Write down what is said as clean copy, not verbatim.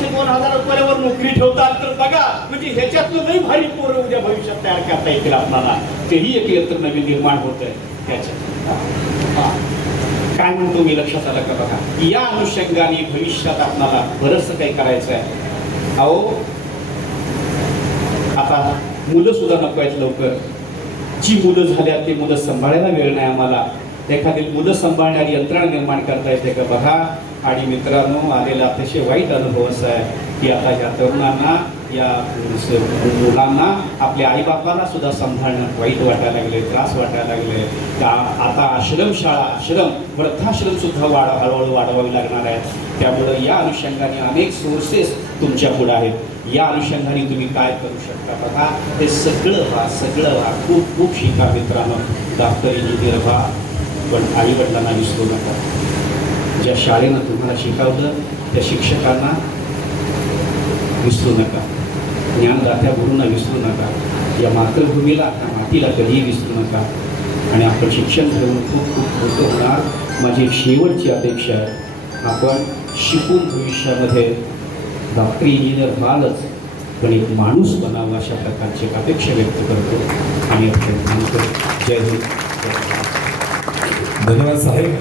1500-2000 रुपयावर नोकरी ठेवतात तर बघा, म्हणजे ह्याच्यातलं लई भारी पोरं उद्या भविष्यात तयार करता येतील आपल्याला. तेही एक यंत्र नवीन निर्माण होत आहे त्याच्यात. काय म्हणतो मी, लक्षात आलं का बघा. या अनुषंगाने भविष्यात आपल्याला बरंचसं काही करायचं आहे. अहो आता मुलं सुद्धा नको आहेत लवकर. जी मुलं झाल्यात ते मुलं सांभाळायला वेळ नाही आम्हाला. एखादी मुलं सांभाळणारी यंत्रणा निर्माण करता येते का बघा. आणि मित्रांनो, आलेला अतिशय वाईट अनुभव असा आहे की आता या तरुणांना, या मुलांना आपल्या आईबापाला सुद्धा सांभाळणं वाईट वाटायला लागले, त्रास वाटायला लागले. आता आश्रमशाळा, वृद्धाश्रम सुद्धा हळूहळू वाढवावी लागणार आहेत. त्यामुळं या अनुषंगाने अनेक सोर्सेस तुमच्या पुढे आहेत. या अनुषंगाने तुम्ही काय करू शकता बघा. हे सगळं व्हा, खूप खूप शिका मित्रांनो. डॉक्टर, इंजिनियर व्हा, पण आईवडिलांना विसरू नका. ज्या शाळेनं तुम्हाला शिकवलं त्या शिक्षकांना विसरू नका. ज्ञानदात्या गुरूंना विसरू नका. या मातृभूमीला, त्या मातीला कधीही विसरू नका. आणि आपण शिक्षण घेऊन खूप खूप मोठं होणार. माझी शेवटची अपेक्षा आहे, आपण शिकून भविष्यामध्ये डॉक्टर, इंजिनियर व्हालच, पण एक माणूस बनावा अशा प्रकारची अपेक्षा व्यक्त करतो. आणि आपण सांगतो. जय हिंद. धन्यवाद साहेब.